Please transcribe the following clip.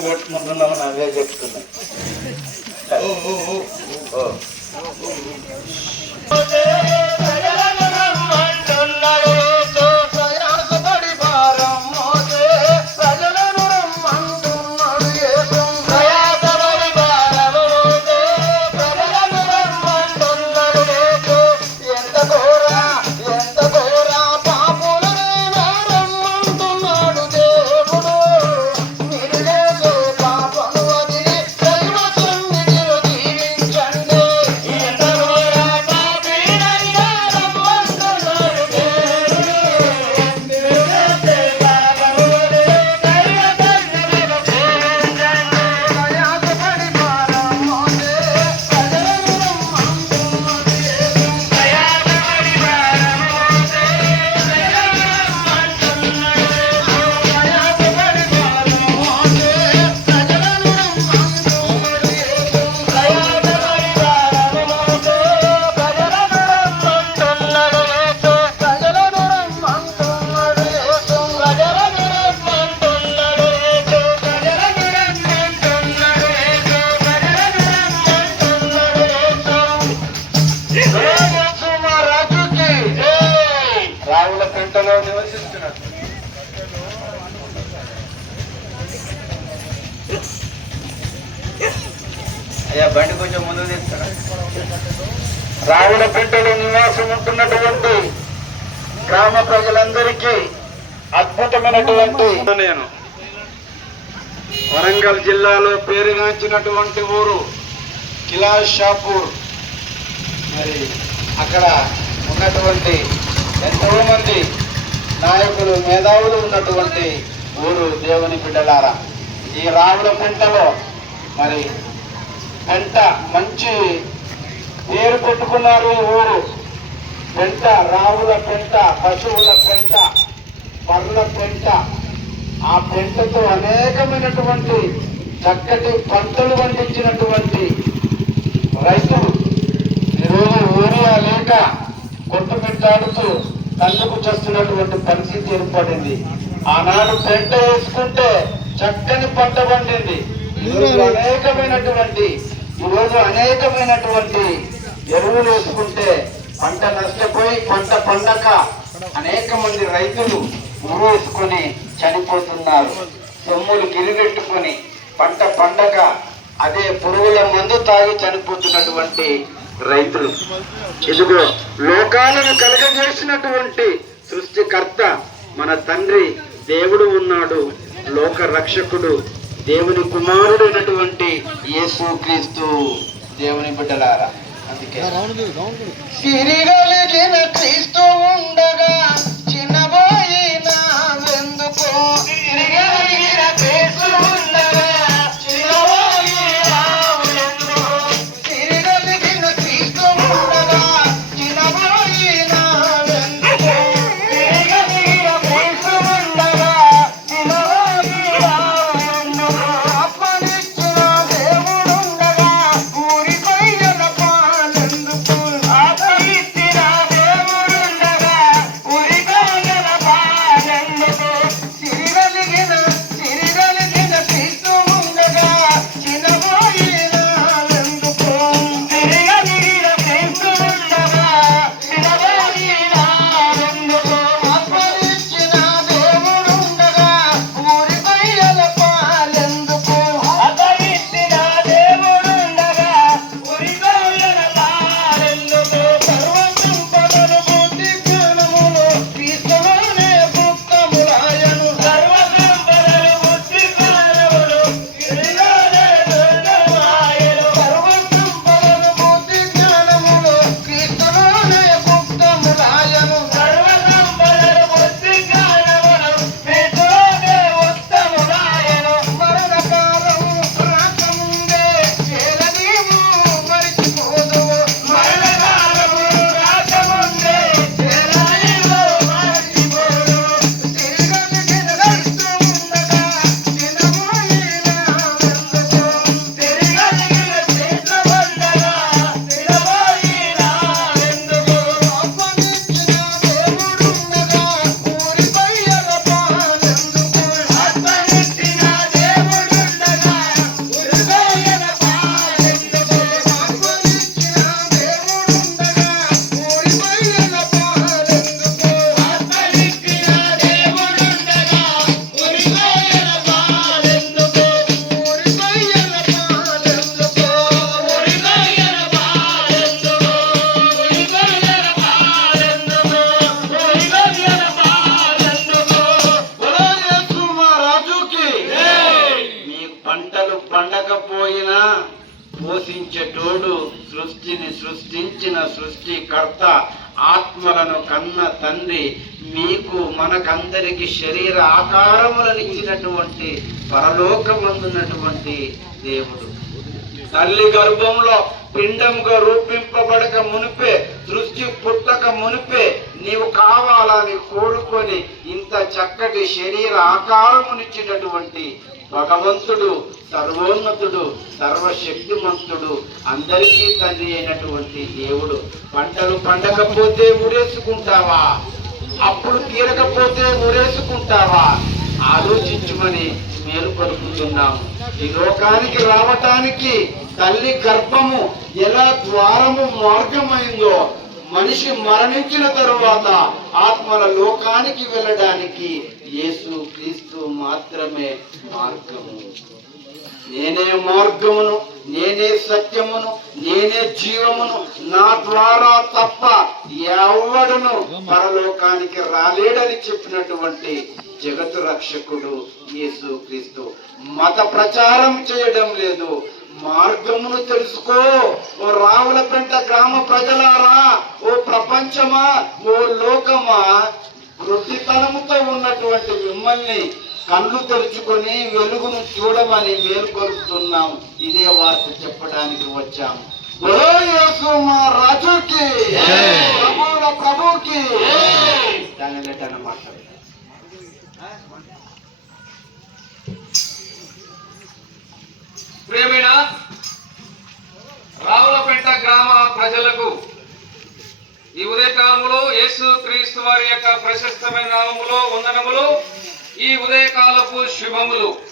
ఊర్లో మేము అవే చెప్తున్నాయి అయ్యా బండి కొంచెం ముందు తీస్తారా రావుల పెంటలో నివాసం ఉంటున్నటువంటి గ్రామ ప్రజలందరికీ అద్భుతమైనటువంటి నేను వరంగల్ జిల్లాలో పేరుగాంచినటువంటి ఊరు కిలాషాపూర్ మరి అక్కడ ఉన్నటువంటి ఎంతో మంది నాయకులు మేధావులు ఉన్నటువంటి ఊరు దేవుని బిడ్డలారా ఈ రావుల పెంటలో మరి పెంట మంచి పేరు పెట్టుకున్నారు ఈ ఊరు. పెంట రావుల పెంట పశువుల పెంట పర్ల పెంట ఆ పెంటతో అనేకమైనటువంటి చక్కటి పంటలు పండించినటువంటి రైతులు. ఈరోజు ఊరియా లేక కొట్టుమిట్టాడుతూ కళ్ళకు చేస్తున్నటువంటి పరిస్థితి ఏర్పడింది. ఆనాడు పెంట వేసుకుంటే చక్కని పంట పండింది. ఈరోజు అనేకమైనటువంటి ఈరోజు అనేకమైనటువంటి ఎరువులు వేసుకుంటే పంట నష్టపోయి పంట పండక అనేక మంది రైతులు ఉరు వేసుకొని చనిపోతున్నారు. సొమ్ములు గిరిగెట్టుకొని పంట పండక అదే పురుగుల మందు తాగి చనిపోతున్నటువంటి రైతులు. ఇదిగో లోకాలను కలగజేసినటువంటి సృష్టికర్త మన తండ్రి దేవుడు ఉన్నాడు లోక రక్షకుడు దేవుని కుమారుడైనటువంటి యేసు క్రీస్తు. దేవుని బిడ్డలారా అందుకే. క్రీస్తు ఉండగా ఆత్మలను కన్న తండ్రి మీకు మనకందరికి శరీర ఆకారములనిచ్చినటువంటి పరలోకమందున్నటువంటి దేవుడు. తల్లి గర్భంలో పిండంగా రూపింపబడక మునిపే దృష్టి పుట్టక మునిపే నీవు కావాలని కోరుకొని ఇంత చక్కటి శరీర ఆకారమునిచ్చినటువంటి భగవంతుడు సర్వోన్నతుడు సర్వశక్తిమంతుడు అందరికీ తండ్రి అయినటువంటి దేవుడు. పంటలు పండకపోతే ఉరేసుకుంటావా అప్పుడు తీరకపోతే ఉరేసుకుంటావా ఆలోచించమని మేలు పలుకుతున్నాము ఈ లోకానికి రావటానికి తల్లి గర్భము ఎలా ద్వారము మార్గమైందో మనిషి మరణించిన తరువాత ఆత్మల లోకానికి వెళ్ళడానికి యేసు క్రీస్తు మాత్రమే మార్గము. నేనే మార్గమును నేనే సత్యమును నేనే జీవమును నా ద్వారా తప్ప ఎవడును పరలోకానికి రాలేడని చెప్పినటువంటి జగత్ రక్షకుడు యేసు క్రీస్తు. మత ప్రచారం చేయడం లేదు. మార్గమును తెలుసుకో. ఓ రావులపెంట గ్రామ ప్రజలారా ఓ ప్రపంచమా ఓ లోకమా వృద్ధితనముతో ఉన్నటువంటి మిమ్మల్ని కళ్ళు తెరుచుకొని వెలుగును చూడమని మేల్కొలుపుతున్నాం. ఇదే వార్త చెప్పడానికి వచ్చాం రాజుకి ప్రభువుల ప్రభుకి దాని లెక్కన రావులపేట గ్రామ ప్రజలకు ఈ ఉదయకాలంలో యేసు క్రీస్తు వారి ప్రశస్తమైన నామములో వందనములు. ఈ ఉదయకాలపు శుభములు.